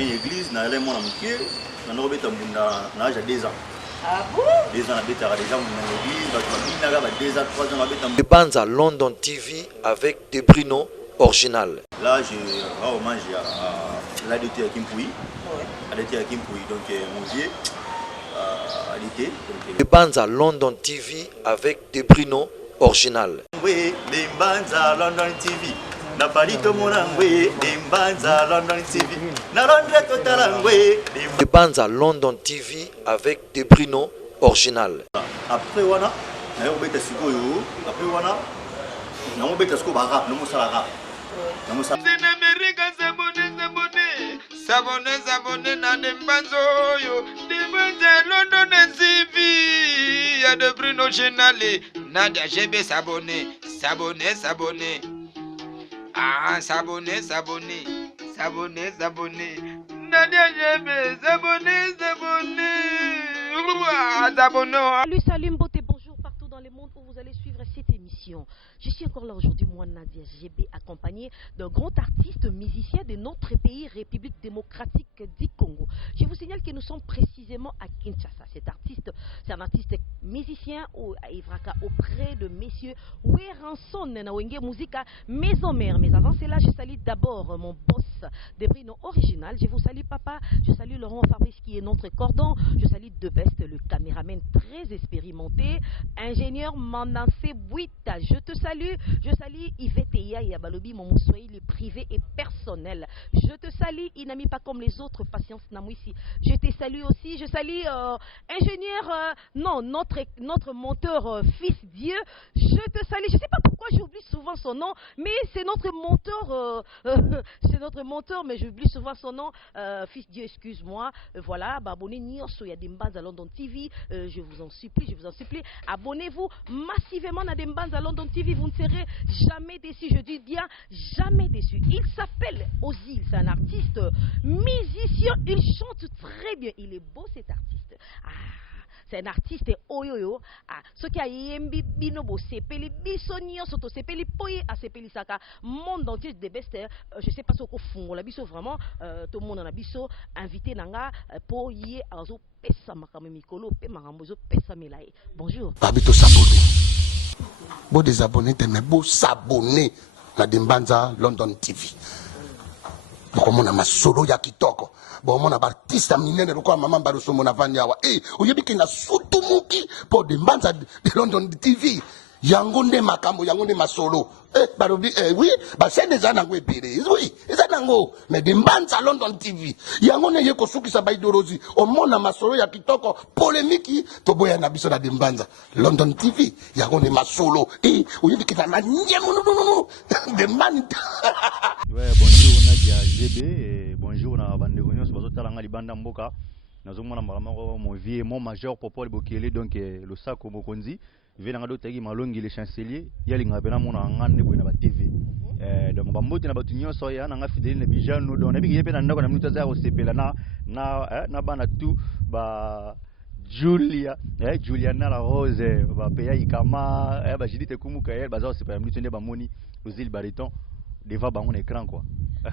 une église, na allé mon amitié, na robeta mbunda na âge de 2 ans. Ah bon? 2 ans déjà mon église, ba 2 ans 3 ans robeta. De bandes à London TV avec des Bruno original. Là je rends hommage à l'ADT à Kimpoui. ADT à Kimpoui, donc mon vieux ADT. De bandes à London TV avec des Bruno original. Oui, des bandes à London TV. Na palito monangwe dembanza London TV na Londres totalangwe de bandes à London TV avec des Bruno original. Après wana na yo beta sikoyo après wana na mo beta siko ba rap no mo sala rap na mo sala na America sabone na dembanzo yo dembanza London TV ya de Bruno original na GB sabone. Ah, s'abonner. Nadia Jebe, s'abonner. Salut Mbote, bonjour partout dans le monde où vous allez suivre cette émission. Je suis encore là aujourd'hui, moi Nadia GB, accompagnée d'un grand artiste musicien de notre pays, République démocratique du Congo. Je vous signale que nous sommes précisément à Kinshasa. Cet artiste, c'est un artiste musicien à Ivraka auprès de messieurs Werra na Wenge Musica Maison Mère. Mais avant cela, je salue d'abord mon boss de Bruno original. Je vous salue papa, je salue Laurent Fabrice qui est notre cordon, je salue De Best, le caméraman très expérimenté, ingénieur Manassé Bouita. Je te salue, je salue Yvette et Abalobi, mon moussoï, le privé et personnel. Je te salue, Inami pas comme les autres, patience Namouissi. Je te salue aussi, je salue ingénieur, non, notre monteur fils Dieu. Je te salue, je sais pas pourquoi j'oublie souvent son nom, mais c'est notre monteur, mais j'oublie souvent son nom, fils Dieu, excuse-moi. Voilà, abonnez Nioso, il y a des bandes à London TV, je vous en supplie, abonnez-vous massivement à des bandes à London TV, vous ne serez jamais déçus, je dis bien jamais déçus. Il s'appelle Ozil, c'est un artiste musicien, il chante très bien, il est beau cet artiste. C'est un artiste oyoyo. Ce qui a yembi binobo sepeli bisonio soto sepeli poye a sepeli saka monde entier de best. Je sais pas ce qu'on font la biso vraiment tout le monde en a biso invité nanga pour y azo pesa makame mikolo pe marambozo pesa melaye. Bonjour. Babito s'abonner. Beau désabonner mais beau s'abonner na Dembanza London TV. Comme on a ma solo ya kitoko. Bon, mon artiste a miné de quoi maman baroso mon avanyawa. Eh, oyebi ki na sutu muki pour Dembanza de London TV. Yangonde makambo, yangonde ma solo. Eh, barobi, oui, bah c'est déjà nango epire. Oui, c'est nango. Mais Dembanza London TV. Yangonde yeko suki sa baidorozi. O mona ma solo ya kitoko polémique to boya na biso na Dembanza London TV. Yangonde ma solo. Eh, oyebi ki na nyemo no. Dembanza. Ouais, bonjour Nadia GB et bonjour na bandegonios bazotalanga libanda mboka. Nazomona makamako mon vieux mon major Popol Bokele donc le sako mokonzi venanga do tagi malongi le chancelier yalinga bena mona ngande boina ba TV. Donc bambote na batu nyonso ya na nga fidèle na bijano donc na bigi yepe na ndako na minuta za ko sepela na bana tout ba Juliana la Rose ba peya ikama ba jidite kumuka elle baza sepela minuta ne ba moni Ozil bariton devant mon écran quoi.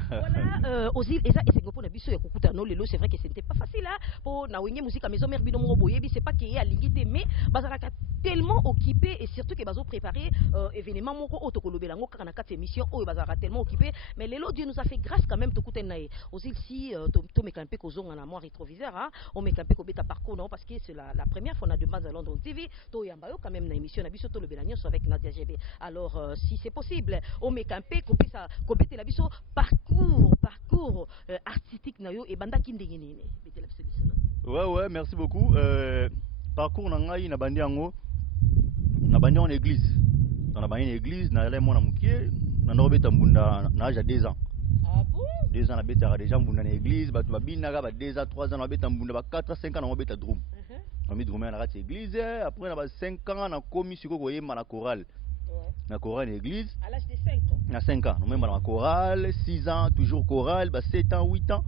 Voilà, Ozil et ça et c'est pour nabiso ya kukuta no lelo c'est vrai que c'était pas facile là pour na wenge musique à maison mère bino mo boyebi c'est pas qu'il y a limité mais bazalaka tellement occupé et surtout que bazo préparer événement moko otokolobela ngo kaka na kati émission o bazalaka tellement occupé mais lelo Dieu nous a fait grâce quand même to kutenae Ozil si to mekampe kozonga na moi rétroviseur hein on mekampe ko beta parcours non parce que c'est la première fois on a de base à London TV to yamba yo quand même na émission na biso to lobela nyonso avec Nadia GB alors si c'est possible on mekampe ko pesa ko beta la biso parcours artistique nayo et banda kindenge nene. Ouais, merci beaucoup. Parcours nangai na bandi yango na bandi en église. Dans la bandi en église na lemo na mukie na robeta mbunda na âge 2 ans. Ah bon? 2 ans na beta déjà mbunda na église, batu babina ga ba 2 ans, 3 ans na beta mbunda ba 4 5 ans na beta drum. On met drum na kati église, après na ba 5 ans na komi siko koyema na chorale. Na chorale église. À l'âge de 5 ans. Na 5 ans, nous même dans la chorale, 6 ans toujours chorale, bah 7 ans, 8 ans.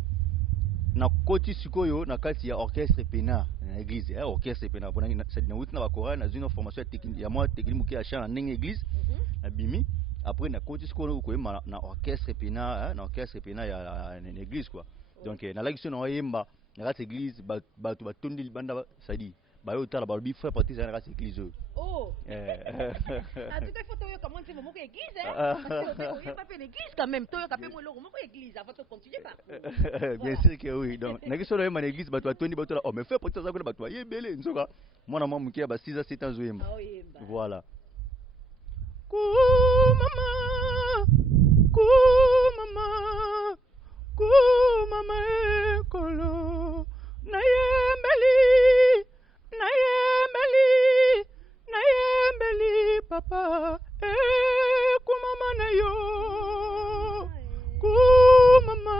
Na koti sikoyo na kati ya orchestre pena na église, orchestre pena pour na c'est na 8 na chorale na une formation technique ya moi technique muki a chant na église na bimi après na koti sikoyo ko na orchestre pena ya na église quoi. Donc na la question na yemba na la église ba to ba tondi libanda ça dit ba yo tala ba bi frère Patrice na la église. Oh. Ah tout à fait toi comment c'est mon église hein. Parce que pas fait l'église quand même toi capé moi le mon église avant de continuer par. Bien sûr que oui. Donc na question na yemba na église ba to tondi ba to la oh mais frère Patrice za ko ba to yebele nzoka. Moi na mamu kia ba 6 à 7 ans zo yemba. Voilà. Ku mama kolo na yembeli papa ku mama na yo ku mama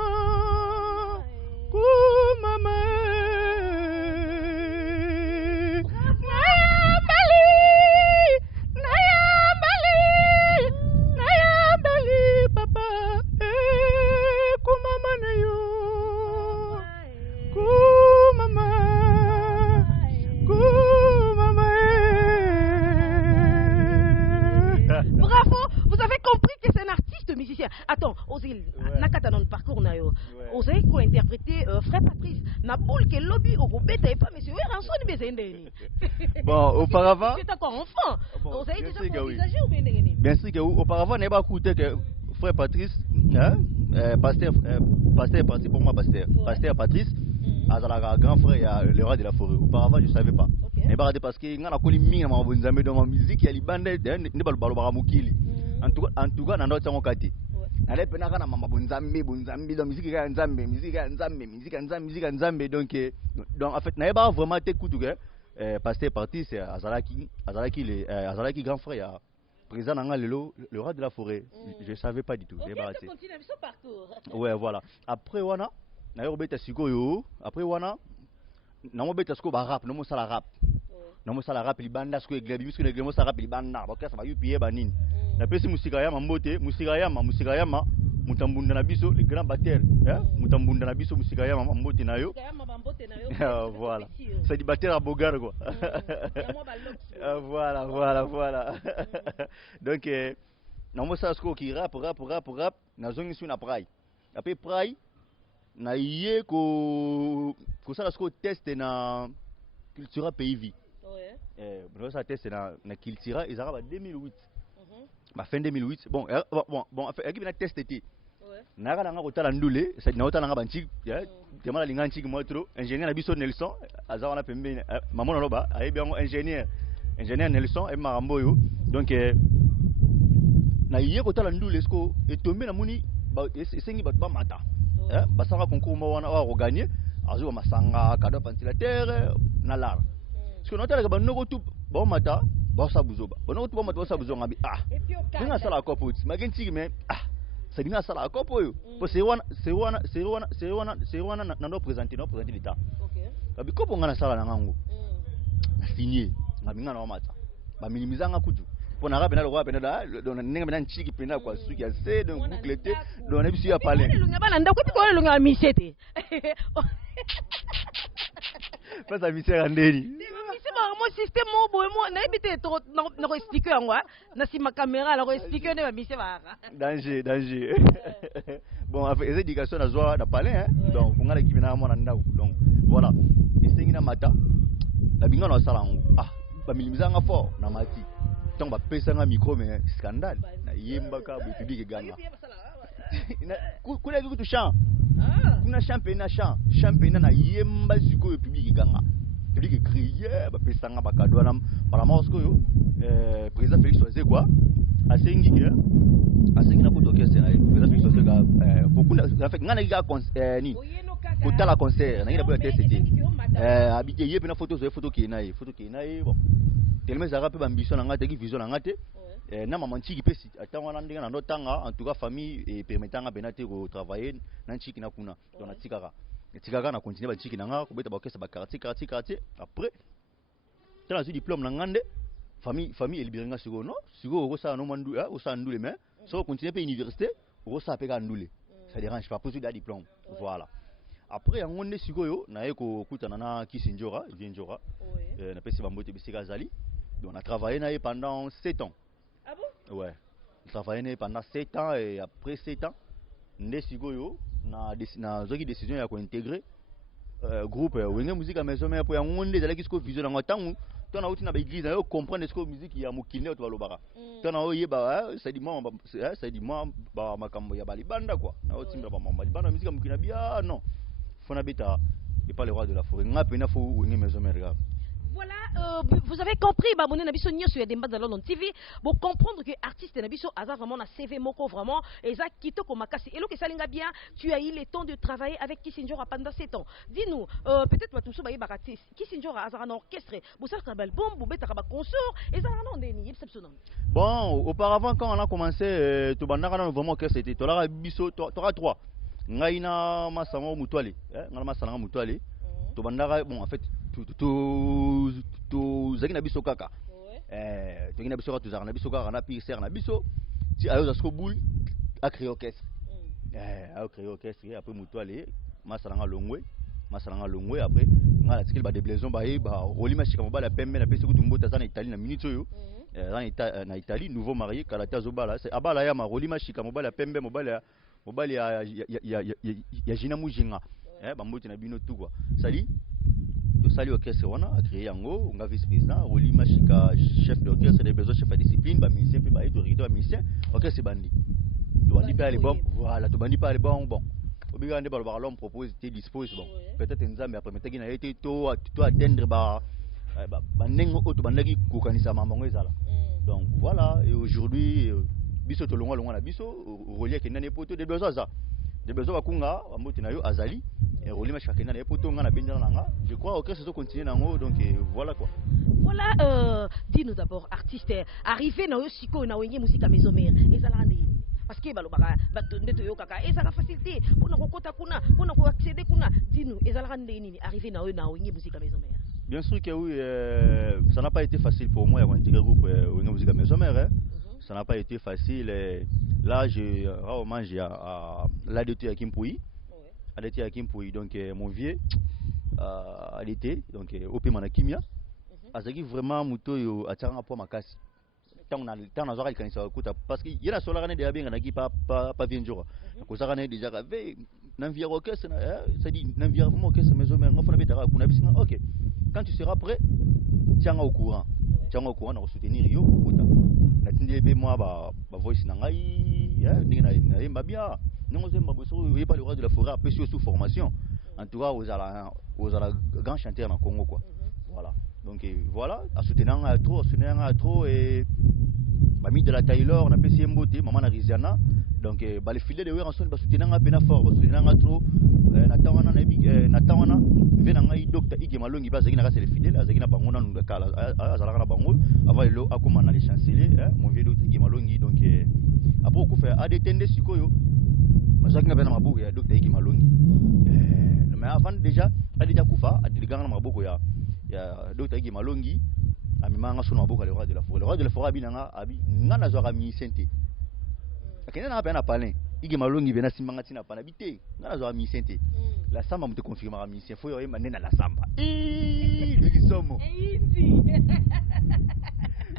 Attends, Ozil, nakata dans le parcours na yo. Ozil ko interpréter frère Patrice na boule que lobby au bête et pas monsieur Werra son ni bezendeni. Bon, auparavant c'est encore enfant. Ozil déjà pour envisager ou bien bien sûr que auparavant n'est pas écouté que frère Patrice hein pasteur parti pour moi pasteur Patrice azala grand frère il y a le roi de la forêt. Auparavant je savais pas. Mais pas parce que ngana ko mingi na mabonzambe dans ma musique ya libande ne balobalo baramukili. En tout cas na ndotsa ngokati. Ale pena kana mama bonzambe dans musique ya nzambe donc en fait na ba vraiment t'écoute que pasteur parti c'est azalaki grand frère ya président nanga lelo le roi de la forêt. Je savais pas du tout. OK, on continue son parcours. Ouais voilà. Après wana na yo beta sikoyo après wana na mo beta siko ba rap no mo sala rap. Na mo sala rap libanda siko eglebi siko eglebi mo sala rap libanda ba kasa ba yupiye ba nini. Na pesi musika yama mbote musika yama mutambunda na biso le grand batteur mutambunda na biso musika yama mbote na yo voilà c'est du batteur à bogar quoi voilà donc na mo sala sko ki rap na zongi su na prai après prai na yé ko sala sko test na culture pays vie bon ça test na culture ils arrivent à 2008 fin 2008 bon en fait équipe na test été na kana ngako tala ndule ça na otala ngaba nchiki tema linga nchiki motro ingénieur na biso Nelson azara na pembe maman loba ayebi yango ingénieur Nelson et marambo yo donc na yé ko tala ndule esko etombe na muni esengi bato ba mata basanga concours mo wana wa gagner azo masanga cadeau ventilateur na lar parce que notala ba noko tout ba mata bossa buzoba bono tu bomba bossa buzonga bi dinga sala kopo magenchi mais c'est dinga sala kopo yo po c'est wana na no présenter l'état kabi kopo ngana sala na ngango na signé ngabi ngana wa mata ba minimizanga kutu pona rabe na lokwa pena da don nenga bena nchiki pena kwa suki ya se donc boucleté don na bisu ya palais lunga bala ndako ti ko lunga misete pas ça misère ndeni mon système moi na ebité to na ko expliquer yango na si ma caméra la ko expliquer ne ba mise ba danger bon avec les éducations na zoa na palais donc ngala kibina mona ndako donc voilà isengi na mata na binga na sala ngo ba milimizanga fort na mati donc ba pesanga micro mais scandale na yemba ka bu public ganga kuna kitu chant kuna championnat na yemba siko public ganga public crier ba pesanga ba cadeau na para Moscou yo président Félix Oise quoi asengi na kutoka sena président Félix Oise ga beaucoup en fait ngana ga ni kotala concert na ina boya TCT habité yé pena photo ki na bon tellement ça rappelle ambition na ngate ki vision na ngate na maman chiki pesi atanga na ndinga na notanga en tout cas famille et permetanga benate ko travailler na chiki na kuna donc na tikaka na continuer ba chiki na nga ko beta ba kesa ba quartier après tala su diplôme na ngande famille elibiranga siko no siko ko sa no mandu o sa ndule mais so continuer pe université o sa pe ka ndule ça dérange pas pour su da diplôme voilà après en onde siko yo na eko kutana na Kisi Njora na pesi ba mbote bisika zali donc on a travaillé na pendant 7 ans. Ah bon? Ouais. On travaillé pendant 7 ans et après 7 ans ndesikoyo na zoki décision ya ko intégrer groupe wenge musique à maison mais pour yangonde ezalaki siko vision na tangu tona uti na ba église na yo comprendre siko musique ya mukinde to balobaka tona oyeba ça dit moi ba makambo ya balibanda quoi na otimba ba mamba libanda musique ya mukina bien non fona beta et pas le roi de la forêt ngapena fo wenge maison mais regarde. Voilà, vous avez compris, Babone Nabiso Nyo sur des de London TV. Pour comprendre que artiste Nabiso Aza vraiment na CV Moko vraiment, et ça Kito Komakasi. Et là que ça linga bien, tu as eu le temps de travailler avec Kisi Njora pendant 7 ans. Dis-nous, peut-être tu sois baratis, Kisi Njora Aza un orchestre, vous savez qu'un album, vous mettez un concert, et ça non des exceptionnel. Bon, auparavant quand on a commencé, tu bandara vraiment orchestre c'était, tu auras biso, tu auras 3. Ngaina masama mutwale, ngala masana mutwale. Tu bandara bon en fait tu zaki na biso kaka tu na biso ka tu zaka na biso kaka na pi ser na biso ti ayo za skobul a créer orchestre a créer orchestre après mutwale masala nga longwe après nga la tikil ba déblaison ba roli machika mobala pembe na pesi kutu mbota za na Italie na minute oyo na Italie nouveau marié kalata zobala c'est abala ya ma roli machika mobala pembe mobala ya jina mujinga ba mboti na bino tout quoi sali sali orchestre on a créé yango on a vice-président Roli Machika chef d'orchestre des besoins chef de discipline ba musicien pe ba directeur musicien orchestre bandi to bandi pas les bons voilà to bandi pas les bons bon obiga ndé ba l'homme propose te dispose bon peut-être nzambe après metaki na été to atteindre ba ndengo auto bandaki kokanisa mamango ezala donc voilà et aujourd'hui biso to longa na biso Roli ke nane poto des besoins ça des besoins bakunga amoti na yo azali et Roli Machika na poto nga na benjana nanga je crois que ça continue nango donc voilà quoi. Voilà dis-nous d'abord artiste arrivé na yo siko na wenge musique à maison mère ezala ndeni parce que balobaka batonde to yo kaka ezala facilité pona kokota kuna pona ko accéder kuna dis-nous ezala ndeni arrivé na yo na wenge musique à maison mère. Bien sûr que oui ça n'a pas été facile pour moi à intégrer groupe wenge musique à maison mère ça n'a pas été facile là je rends hommage à l'ADT à Kimpoui. ADT à Kimpoui donc mon vieux ADT donc OP Manakimia azaki vraiment muto yo atanga po makasi tant na zaka kanisa kuta parce que yena sola kana de bien na ki pa Njora ko zaka na déjà avec n'envie orchestre ça dit n'envie vraiment orchestre maison mais ngofana betara kuna bisinga OK quand tu seras prêt tiens au courant na soutenir yo kuta na tindile pe moi ba voice na ngai ndinga na mbabia non zemba boso y pas le roi de la forêt après sous formation en tout cas aux ala grand chanteur en Congo quoi voilà donc voilà à soutenir trop et mami de la Taylor na pesi mbote maman na Riziana donc les filets de Werra sont ba soutenir nga pena fort ba soutenir nga trop na tawana vena ngai docteur Ige Malongi ba zaki na kase les fidèles azaki na bango na kala azala na bango avant le akoma na les chancelier mon vieux docteur Ige Malongi donc après ko faire adetende sikoyo bazaki na bena mabuku ya docteur Ige Malongi mais avant déjà kufa adiganga na mabuku ya docteur Ige Malongi amimanga sona mabuku le roi de la forêt binanga abi ngana zo rami sente akena na pena palin Ige Malongi bena simanga tina pana bité ngana zo rami sente la samba me te confirmera musicien faut y manena la samba ngi somo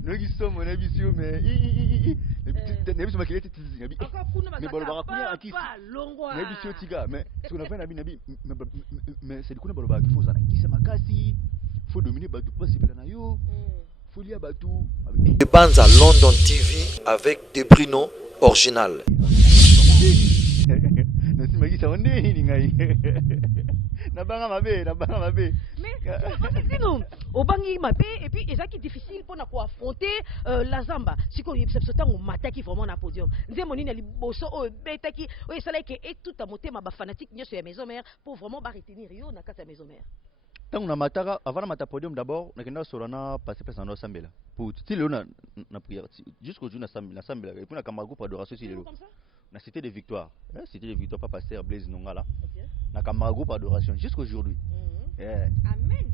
ngi somo na bisio mais ne bisio makilete tizi ngabi mais boloba kunya akisi ne bisio tiga mais ce qu'on a fait nabi mais c'est du coup boloba qu'il faut ça kisa makasi faut dominer batu possible na yo faut lier batu de Banza London TV avec des Bruno original. Nasi magi sa onde ni ngai na banga mabe mais dis-nous au bangi mabe et puis ezaki difficile pour na ko affronter la zamba siko yebisa sotango mataki vraiment na podium nzemo nini liboso o betaki o esala ke et tout à motema ba fanatique nyoso ya maison mère pour vraiment ba retenir yo na kata maison mère tant na mataka avant na mata podium d'abord na kenda solana passer pesa na sambela pour style na prière jusqu'au jour na sambela et puis na kamago pour adoration si lelo na cité de victoire pas pasteur Blaise Nongala na kamago pour adoration jusqu'aujourd'hui amen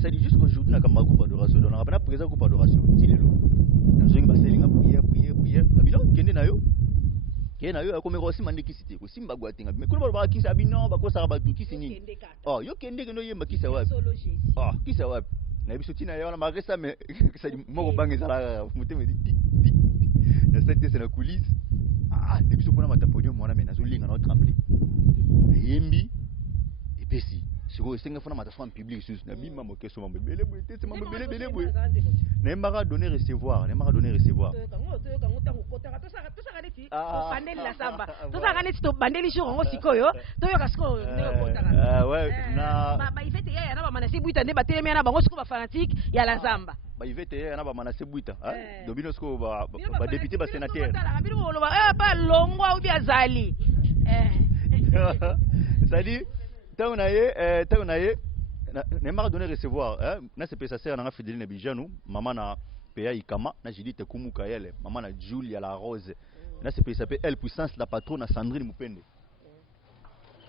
ça dit jusqu'aujourd'hui na kamago pour adoration donc na présent pour adoration si lelo na zongi baselinga prière abino kende na yo akomeko aussi mande kisite ko simba gwatenga mais kuna ba kisa abino bakosa ba tu kisini yo kende no yemba kisa wapi kisa wapi na biso tina ya na maresa mais ça dit moko bangi sala muteme dit na cette c'est la coulisse ah depuis ce point là podium moi mais nazolinga na trembler yembi et pesi siko esenga fona mata en public sus na bima mo keso mambe bele boye tete mambe bele boye na mbaka donner recevoir bandeli la samba tosaka neti to bandeli jour ngo sikoyo toyoka siko ndeko kotaka ouais na ba ivete ya na ba manasi buita nde batelemi na bango siko ba fanatique ya la zamba ba ivete ya na ba manasi buita dobino siko ba député ba sénateur bino loba ba longwa ou bien zali ça dit tant on a ne m'a donné recevoir na c'est ça c'est na fidèle na bijanu maman na PA Ikama na j'ai dit te kumuka yele maman na Julia la Rose na c'est ça elle puissance la patronne Sandrine Mupende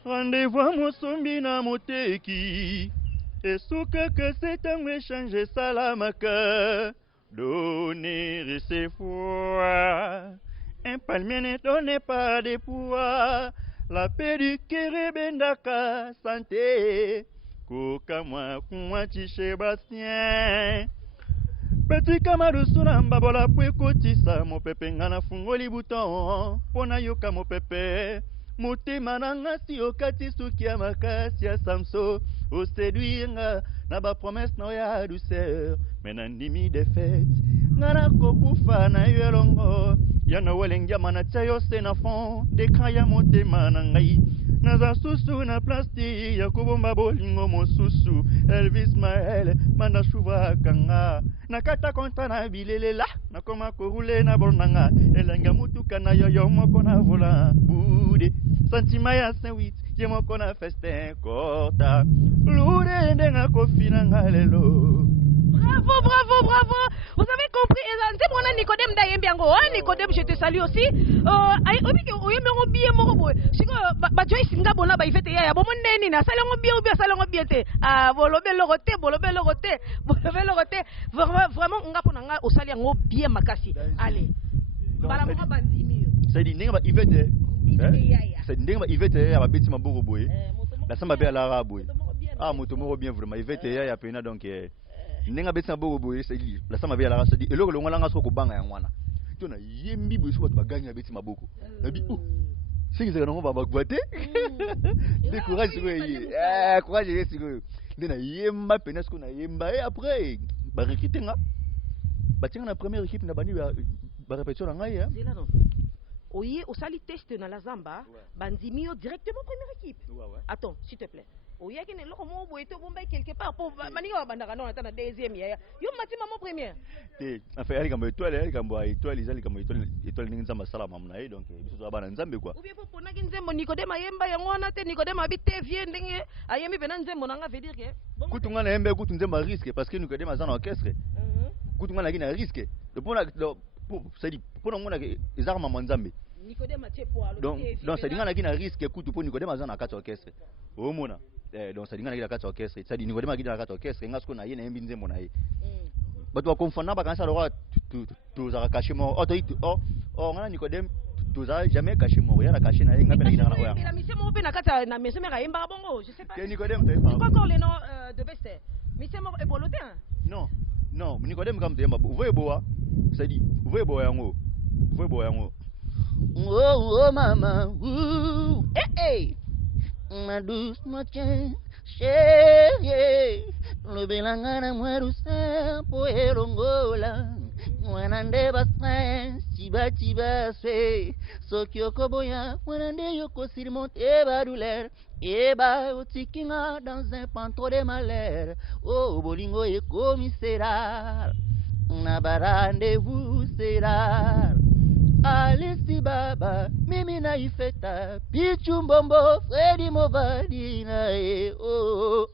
rendez-vous à Mosombi na moteki et souka que c'est un échange salamaka donner recevoir un palmier ne donne pas de poids la paix du cœur bendaka santé koka moi Sébastien petit camarade suna mbabola po ekotisa mopepe nga na fungoli bouton pona yoka mopepe motema nanga si okati suki ya makasi ya samso oséduire nga na ba promesse na ya douceur mais na ndimi de fête nga na kokufa na yo elongo yana welengia manatia yo se na fond d'écran ya motema na ngai naza susu na plastique ya kobomba bolingo mosusu Elvis Mael manda shuva kanga nakata konta na bilelela nakoma korule na bolnanga elenga mutuka na yo moko na vola bude sentima ya Saint-8 ye moko na festin kota lude ndenga kofina ngalelo. Bravo. Vous avez compris. C'est mon Nicodème Dayembiango. Nicodème, je te salue aussi. Allez. C'est dit n'enga Yvette. C'est n'enga Yvette ya beti maboko boye. La samba be ala araboye. Ah moto moko bien vraiment Yvette ya pena donc nenga beti maboko boye c'est dit la samba be ala c'est dit eloko longa langa soko banga ya mwana. Tona yembi boye so ba gagner beti maboko. Nabi oh. C'est que ça non va boiter. Décourage siko yi. Courage yi siko. Ndena yemba pena siko na yemba et après ba recruter nga. Ba tinga na première équipe na bani ba répétition na ngai hein. Oye, au sali test na la Zamba, bandimio directement première équipe. Attends, s'il te plaît. Oye, qui n'est pas au bout bombay quelque part pour manier bandana non attends deuxième ya. Yo mati maman première. Enfin, elle comme étoile, étoile ninza masala mamna donc biso za bana nzambe quoi. Ou bien pour na nzembo Nicodème ayemba yango na te Nicodème habite vie ndenge ayemi bena nzembo nanga veut dire que kutunga na yembe kutu nzembo risque parce que Nicodème azana orchestre. Kutunga na gina risque. Ça dit pour nous les armes manzambe donc ça dit ngana kina risque kutu pour Nicodème azana kati orchestre o mona donc ça dit ngana kina kati orchestre ça dit Nicodème kina kati orchestre ngasko na ye na yembi nzembo na ye bato ba confondre ba kansa lora tu za caché mort oh ngana Nicodème tu za jamais caché mort ya na caché na ye ngapena kina na oya la mission mo pe na kati na maison mère yemba bongo je sais pas Nicodème c'est quoi encore les noms de best mission mo ebolotin non Nicodème comme te yemba voye boa ça dit voye boa yango oh mama hey ma douce moitié chérie le belangana mueru sa poelongola mwanande bastre chiba se sokyoko boya mwanande yoko surmonter ba douleur eba otikinga dans un panto de malheur oh bolingo e commissaire na barandez-vous sera Alessi baba mimi na ifeta pichu mbombo Freddy Movadi na oh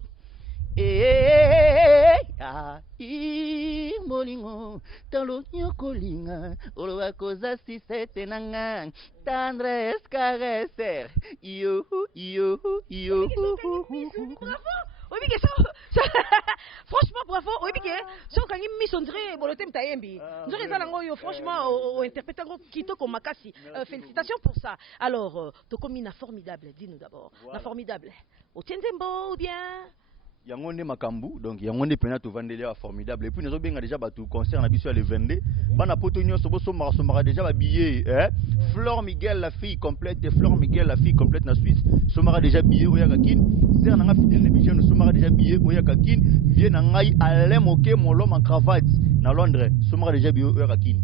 molingo talo nyokolinga olowa koza si sete nanga tendresse caresse yo oui, mais franchement, bravo. Oui, mais si on a mis son dré, bon, le thème taïembi. Franchement, interprété Kitoko Makasi. Félicitations pour ça. Alors, tu commis na formidable, dis-nous d'abord. La formidable. Au Tienzembo ou bien Yangonde Makambu, donc Yangonde Pena to Vandelia formidable. Et puis nous avons déjà battu concert à le 22. Bana Potonio Soboso Marasomara déjà habillé. Flore Miguel la fille complète, Flore Miguel la fille complète na Suisse. Somara déjà habillé Oya Kakin. Ser Nanga fidèle l'émission nous Somara déjà habillé Oya Kakin. Vient Nangai Alem OK mon l'homme en cravate na Londres. Somara déjà habillé Oya Kakin.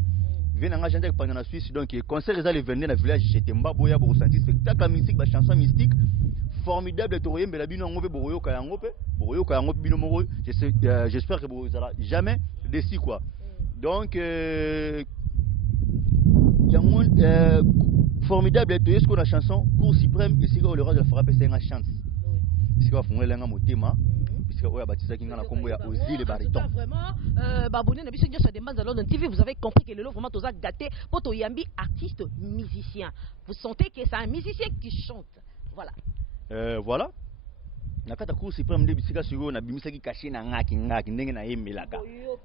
Vient Nanga Jandek pendant la Suisse donc concert les le 22 dans le village Chetemba Boya pour ressentir spectacle musique ba chanson mystique. Formidable Torien Belabino Ngove Boroyo Kayangope Boroyo Kayangope Bino Moro j'espère que vous allez jamais déçu quoi donc Formidable Torien ce qu'on a chanson cours suprême et c'est que le roi de la forêt c'est une chance c'est que va fondre l'un motema puisque oya batisa kinga na kombo ya Ozil et bariton vraiment babonné na biso Njora demande alors dans TV vous avez compris que le lot vraiment toza gâté poto yambi artiste musicien vous sentez que c'est un musicien qui chante voilà. Voilà. Nakata cour suprême de bisika sur na bimisa ki caché na ngaki ndenge na yemelaka.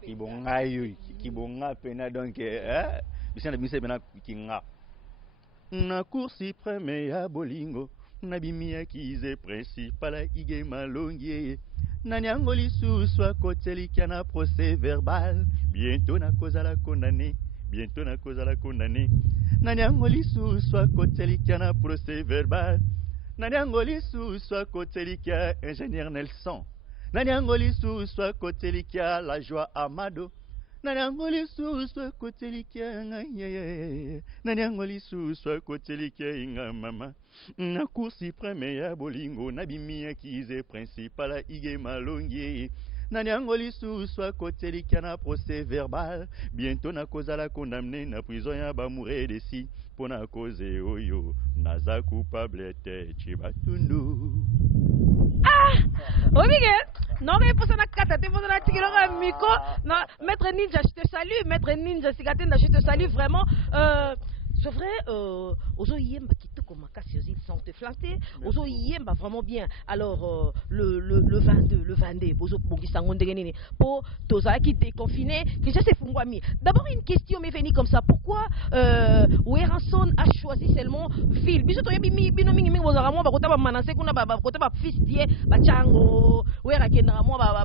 Kibonga yo kibonga pena donc bisika na bimisa pena kinga. Na cour suprême ya bolingo na bimia kize principal ige malongie. Na nyangoli suswa koteli kana procès verbal bientôt na cause la condamné. Bientôt na cause la condamné. Na nyangoli suswa koteli kana procès verbal. Nanyangoli soit Kotelikia, ingénieur Nelson. Nanyangoli soit Kotelikia, la joie Amado. Nanyangoli soit Kotelikia, Nanyangoli soit Kotelikia, inga mama. Na cour suprême ya bolingo, nabimia kize principal ige malongie. Nanyangoli soit Kotelikia na procès verbal. Bientôt na cause la condamné na prison ya bamouré desi. Pona cause oyo naza coupable te chibatundu. Oh Miguel, non mais pour ça na kata te pour na tikilonga miko, non maître Ninja je te salue, maître Ninja Sikatenda je te salue vraiment c'est vrai ozo yemba kitoko makasi ozi sans te flatter, ozo yemba vraiment bien. Alors le 22 bozo bongisa ngondenge nini pour toza qui déconfiné que je sais fungwami. D'abord une question m'est venue comme ça, pourquoi Werra a choisi seulement ville biso to yebi bino mingi mingi bozara mo ba kota ba manase kuna ba kota ba fils die ba chango Werra kendra mo ba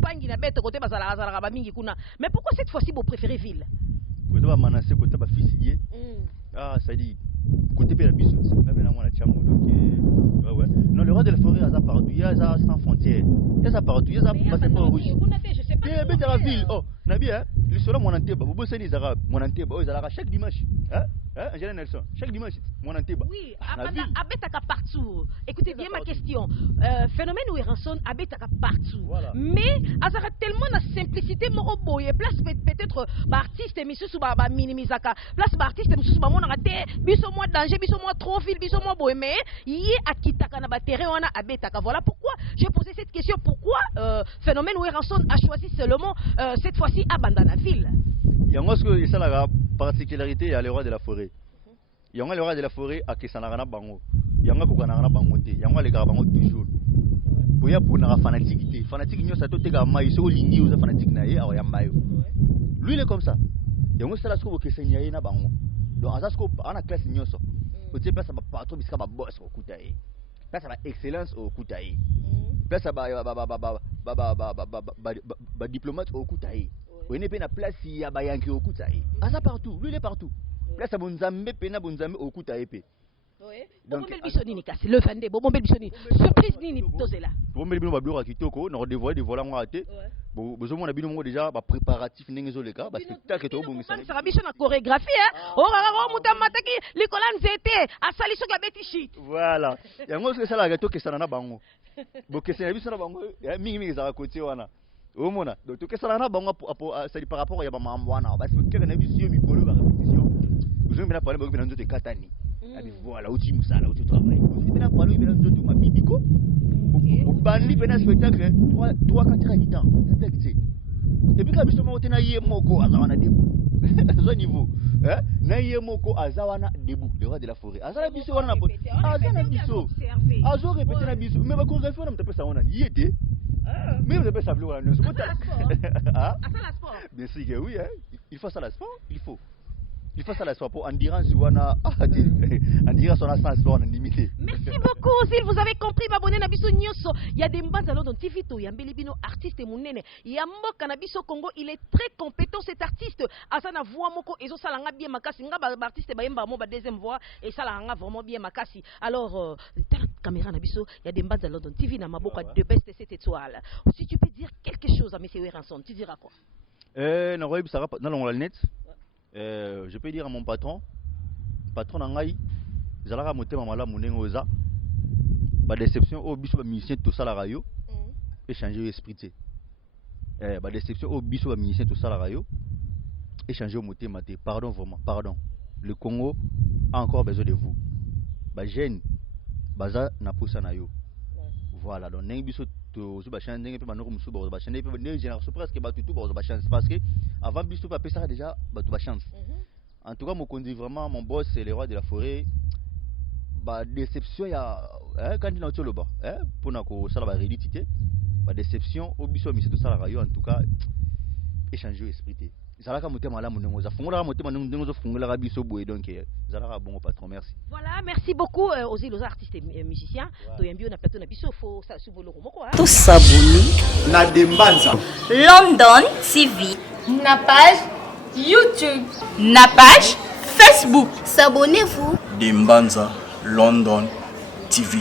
pangi na bête côté ba zala ba mingi kuna, mais pourquoi cette fois-ci vous préférez ville? Côté ba manase côté ba fils die ça dit côté pe la biso na bena mo na chango donc ouais non le roi de la forêt a partout il y a sans frontières il y a partout il y a pas rouge je sais pas il y a ville oh nabi le sola mon anteba bobo seni zara mon anteba oh zara chaque dimanche Angela Nelson chaque dimanche mon anteba oui abetaka partout écoutez bien ma question phénomène Werra abetaka partout voilà. Mais azara tellement na simplicité moko boye place peut-être ba artiste misusu ba minimisaka place ba artiste misusu ba mona te biso moi danger biso moi trop ville biso moi boye mais yi akitaka na ba terrain wana abetaka voilà pourquoi j'ai posé cette question pourquoi phénomène Werra a choisi seulement cette fois-ci à Bandana ville. Yango ce que ça la particularité à le roi de la forêt. Yango le roi de la forêt a kesanara bango. Yango ko kanara bango te. Yango le bango toujours. Boya pour na fanatique. Fanatique nyo sa to tega mai so lingi uza fanatique na ye awa yambayo. Lui il est comme ça. Yango ça la sko kesenya ye na bango. Donc asa sko ana classe nyoso. Otie place ba patron bisika ba boss ko kutaye. Place ba excellence au kutaye. Place ba diplomate au kutaye. On est bien à place il y a bayanki au Koutaï. Ah ça partout, lui il est partout. Place à Bonzambe, pena Bonzambe au Koutaï. Oui. Donc le fan de Bobo Belbisoni. Surprise nini tozela. Bobo Belbino ba blora kitoko, na dévoiler des volants ratés. Besoin mon abino mo déjà ba préparatif ningezo les gars parce que spectacle to bongisa. Ça va biso na chorégraphie hein. Oh rara muta mataki likolan zete asali soka beti shit. Voilà. Yango c'est ça la gato que ça na bango. Bo que c'est biso na bango, mingi za côté wana. Omona donc tout ça là bango c'est par rapport ya ba mambwana parce que na biso mikolo ba répétition vous me na parler ba nzoto katani abi voilà outi musala outi travail vous me na parler ba nzoto mabibiko bandi pena spectacle 3-4 habitants et puis ka biso mo tena ye moko azawana debu à niveau na ye moko azawana debu le roi de la forêt azala biso wana na azana biso azo répéter na biso mais ba ko refaire na mtapesa wana yete. Mais vous avez ça bleu à nous. Ah, ça la sport. Bien sûr que oui, hein. Il faut ça la sport, il faut. Il faut ça la soit pour endurance wana endurance on a sens on limité. Merci beaucoup Ozil, vous avez compris m'abonner na biso nyoso. Il y a des mbans alors dans TV to yambeli bino artiste munene. Yamboka na biso Congo, il est très compétent cet artiste. Asana voix moko ezo salanga bien makasi nga ba artiste ba yemba mo ba deuxième voix et salanga vraiment bien makasi. Alors caméra na biso, il y a des mbans alors dans TV na maboka de best 7 étoiles. Si tu peux dire quelque chose à monsieur Werranson, tu diras quoi? Na roib ça dans la net. Je peux dire à mon patron nangai zalaka motema malamu ndenge oza ba déception au biso ba musicien tout ça la radio échanger esprit te ba déception au biso ba musicien tout ça la radio échanger au motema te pardon vraiment pardon le Congo a encore besoin de vous ba jeune baza na poussa na yo voilà donc ndenge biso to so ba chance ndenge pe banoko musu ba chance pe ndenge génération presque ba tout ba chance parce que avant biso pa pesa déjà ba tout ba chance. En tout cas, mon conduit vraiment, mon boss, c'est le roi de la forêt. Bah, déception, il y a quand il est au bas, pour nous ça va rééditer. Bah, déception, au biso, mais c'est tout ça la radio. En tout cas, échanger esprit. Zalaka moté malama munengoza. Fongola moté manengoza fongola rabiso boé donc zalaka bon patron, merci. Voilà, merci beaucoup Ozil, aux artistes et musiciens. Toyambio na plateau na biso fo ça subolo moko. Tous s'abonner na Dembanza London TV, na page YouTube, na page Facebook. S'abonnez-vous. Dembanza London TV.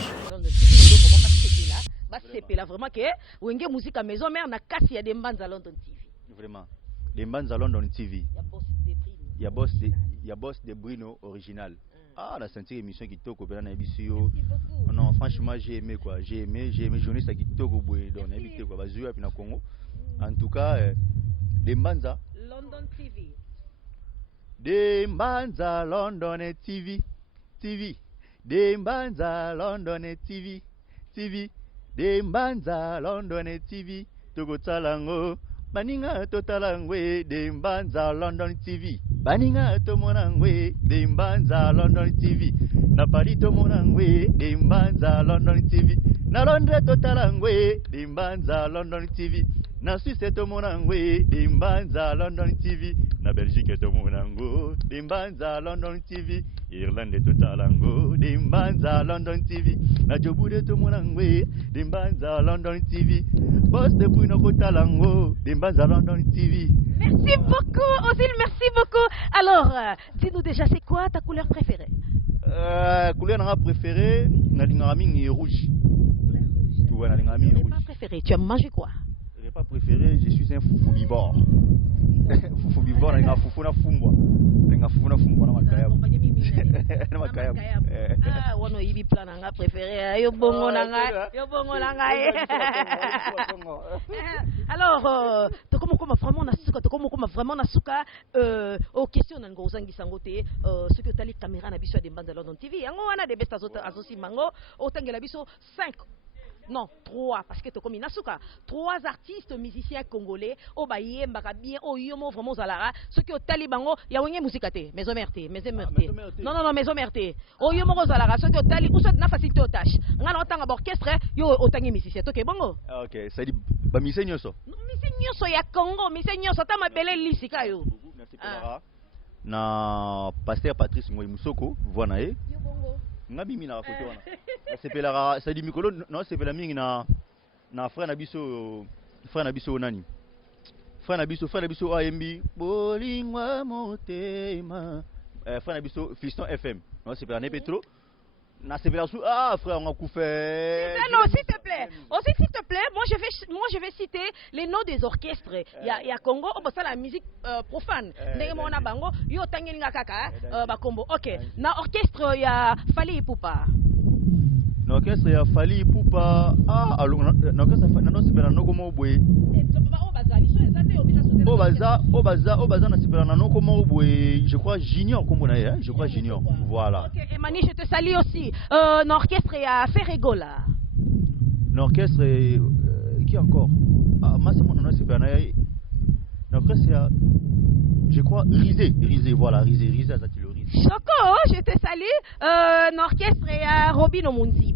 C'est là vraiment que wenge musique à maison mère na kasi ya Dembanza London TV. Vraiment. Dembanza London TV. Il y a boss de Bruno original. Ah, la senti émission qui toko pela na bisio. Non, franchement, j'ai aimé quoi. J'ai aimé journaliste qui toko boé dans habité quoi, bazuya puis na Congo. En tout cas, Dembanza London TV. Dembanza London TV. Dembanza London TV. Dembanza London TV. Toko talango. Baninga totalangwe Dembanza London TV. Baninga tomonangwe Dembanza London TV. Na Paris tomonangwe Dembanza London TV. Na Londres totalangwe Dembanza London TV. Na Suisse tomonangwe Dembanza London TV. Na Belgique tomonango Dembanza London TV. Irlande totalango Dembanza London TV. Na Djibouti tomonangwe Dembanza London TV. Boss de Bruno Kotalango Dembanza London TV. Merci beaucoup Ozil, merci beaucoup. Alors, dis-nous déjà c'est quoi ta couleur préférée? Couleur préférée, na lingami rouge. Couleur rouge. Repas préféré, tu as mangé quoi? Repas préféré, je suis un foufou bivore. Foufou bivore, na foufou na fumbwa. Na foufou na fumbwa na makayab. Na makayab. Ah, wono yibi plan nga préféré. Yo bongo na nga. Alors, to comme vraiment na suka aux questions na ngozangi sangote ce que tali caméra na biso ya Dembanza London TV. Yango wana de best azosi mango otangela biso 5. Non, 3, parce que tu comme Nasuka, 3 artistes musiciens congolais, au Baye, Mbakabien, au Yomo, vraiment Zalara, ceux qui ont Talibango, il y a une musique à te, maison merte. Non, maison merte. Au Yomo Zalara, ceux qui ont Tali, ou ceux qui ont facilité aux tâches. On a un orchestre, yo, autant de musiciens, ok, bongo. Ok, ça dit, bah, Missenyo so. Missenyo so, ya Congo, Missenyo so, t'as ma belle lissika yo. Merci, Clara. Na pasteur Patrice Ngoy Musoko, voilà, yo bongo. Ngabi mina rakoto wana. Sepela ça dit mikolo non sepela mingi na frère na biso nani. Frère na biso AMB bolingwa motema. Frère na biso Fiston FM. Non sepela ne petro. Na sepela sou frère on a coufé. Non, s'il te plaît. Aussi s'il te plaît, moi je vais citer les noms des orchestres. Il y a Congo, ça la musique profane. Ndenge mona bango, yo tangelinga KAKA ba kombo. OK. Na orchestre il y a Fali Ipupa. Na orchestre ya Fali Ipupa. Alors na orchestre na sepela noko mo boye. Obaza na sepela na noko mo boye. Je crois Junior kombo na ye, je crois Junior. Voilà. OK, Emani, je te salue aussi. Na orchestre il y a Ferregola. L'orchestre qui encore l'orchestre je crois Risé voilà Risé Azatilo Choco, je te salue. L'orchestre est à Robin Omunzi.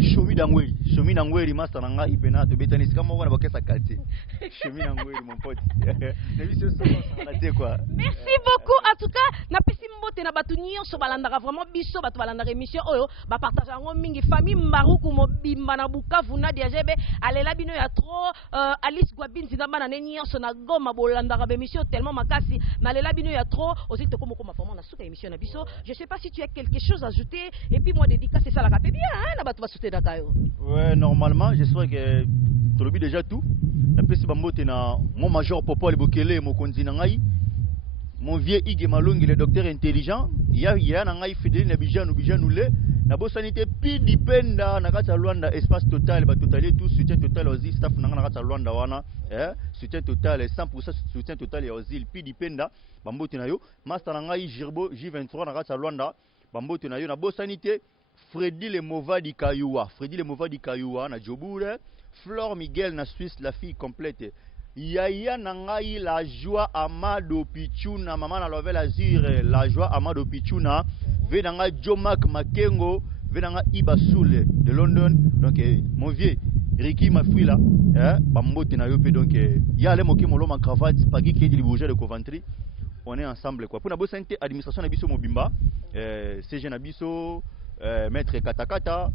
Shomi Dangweli, master nanga ipena to betani kama wana bakesa quartier. Shomi Dangweli mon pote. Merci beaucoup. En tout cas, na pesi mbote na batu nyonso balandaka vraiment biso batu balandaka émission oyo ba partage ngo mingi famille Mbaruku mobimba na Bukavu na DJB alela bino ya trop Alice Gwabinzi na bana nyonso na Goma bolandaka ba émission tellement makasi na lela bino ya trop aussi to comme vraiment na suka émission na biso. Je sais pas si tu as quelque chose à ajouter et puis moi dédicace c'est ça la capé bien hein na batu ba souté da kayo. Ouais, normalement, j'espère que tu l'as déjà tout. La peste bambote na mon major Popo Lebokele mon konzi na ngai. Mon vieux Ige Malongi le docteur intelligent, il y a na ngai fidèle na bijanu le na bo sanité pi dipenda na kata Luanda espace total ba totaler tout soutien total aux staff na kata Luanda wana soutien total 100% soutien total ya Ozil pi dipenda bambote na yo master na ngai Jirbo J23 na kata Luanda bambote na yo na bo sanité Freddy le Movadi Kayua na Jobure Flore Miguel na Suisse la fille complète Yaya Nangai la joie Amado Pichuna maman na Lovel Azur la joie Amado Pichuna venanga Jomak Makengo venanga Ibasoule de London donc mon vieux Ricky Mafuila bambote na yo pe donc ya le moki molo ma cravate pagi qui est du Bourget de Coventry on est ensemble quoi pour na bo santé administration na biso mobimba CG na biso maître Katakata,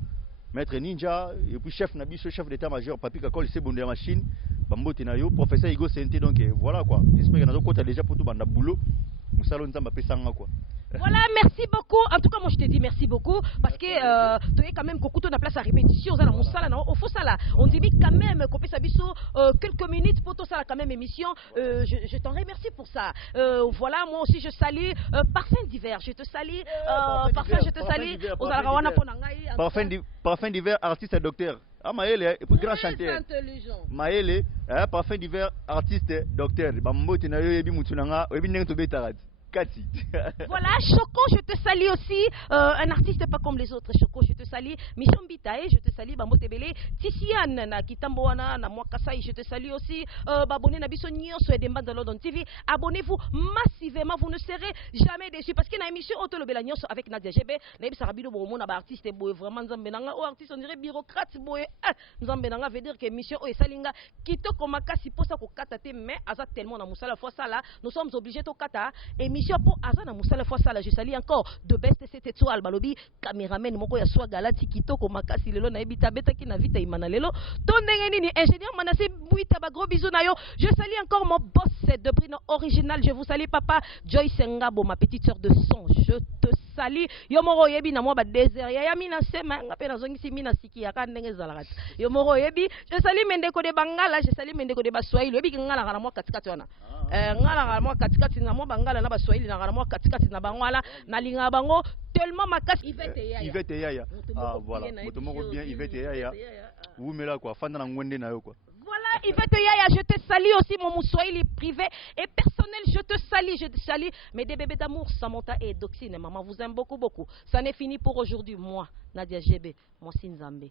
maître Ninja, et puis chef Nabiso, chef d'état-major, Papi Kakol, c'est bon de la machine, Bambo Tenayo, professeur Igo Sente, donc voilà quoi. J'espère que nous avons déjà pour tout le boulot. Nous allons nous appeler quoi. Voilà, merci beaucoup. En tout cas, moi je te dis merci beaucoup parce que tu es quand même beaucoup de place à répétition. On dit quand même qu'on peut quelques minutes pour tout ça quand même émission. Je t'en remercie pour ça. Voilà, moi aussi je salue Parfum d'hiver. Je te salue Parfum, je te salue. Parfum d'hiver, artiste et docteur. Ah Maëlle, et puis grand chanteur. Maëlle, Parfum d'hiver, artiste et docteur. Bambo Tenayo Ebi Moutunanga, Ebi Nengo Betarad. Voilà, Choco, je te salue aussi. Un artiste pas comme les autres. Choco, je te salue. Mission Bitae, je te salue. Bambo Tebele. Tisiane, na Kitamboana, na Mwakasai, je te salue aussi. Abonnez na Bissonnion sur Edemba de London TV. Abonnez-vous massivement, vous ne serez jamais déçus. Parce qu'il y a une émission Auto le Belagnos avec Nadia GB. Naïb Sarabino, bon, artiste, vraiment, Nzambenanga, artiste, on dirait bureaucrate, Nzambenanga veut dire que l'émission est Salinga. Kito Komaka, si pour ça qu'on katate, mais Aza tellement na Moussala fois ça là, nous sommes obligés de kata. Émission pour Azana Moussala fois ça là, je salue encore de best cette étoile balobi caméraman moko ya swa galati kitoko makasi lelo na ebita beta ki na vita imana lelo tondenge nini ingénieur manase buita ba gros bisous na yo. Je salue encore mon boss de Brino original, je vous salue papa Joyce Ngabo, ma petite sœur de son, je te salue yo moro yebi na moi ba désert ya mina sema ngape na zongi si mina siki ya kan ndenge zalarat yo moro yebi. Je salue Mendeko de Bangala, je salue Mendeko de Baswahili yebi ngala kana moi katikati wana ngala moi katikati na moi Bangala na Baswahili na moi katikati na bangwala na linga bango tellement makasi Yvette Yaya ah voilà motomoko bien Yvette Yaya vous me là quoi fanda na ngwende na yo quoi. Voilà Yvette Yaya, je te salue aussi mon Swahili privé et personnel, je te salue mes deux bébés d'amour Samantha et Doxine, maman vous aime beaucoup. Ça n'est fini pour aujourd'hui. Moi Nadia GB, moi Sinzambe,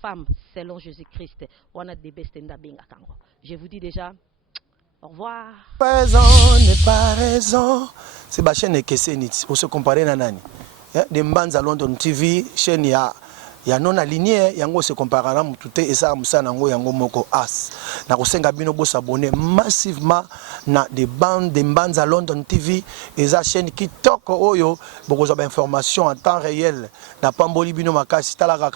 femme selon Jésus-Christ, on a des best enda benga kango. Je vous dis déjà au revoir. Raison n'est pas raison. C'est ma chaîne Kesenit. On se compare à nani. De Mbanza London TV, chaîne ya non aligné, yango se compare à tout et ça musana ngo yango moko as. Na kosenga bino bo s'abonner massivement na des bandes de Mbanza London TV et za chaîne qui toque oyo beaucoup d'informations en temps réel. Na pamboli bino makasi talaka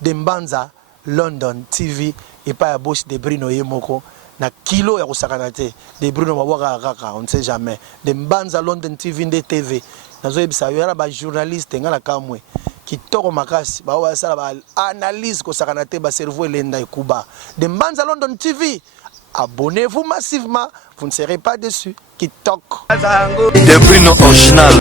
de Mbanza London TV et pas à boss de Brino Yemoko. Na kilo ya kusakana te de Bruno mabwaka kaka on ne sait jamais de Mbanza London TV nde TV nazo ebisa yara ba journaliste ngala kamwe kitoko makasi ba wa sala ba analyse ko sakana te ba cerveau elenda ekuba de Mbanza London TV. Abonnez-vous massivement, vous ne serez pas déçus. Kitoko de Bruno original.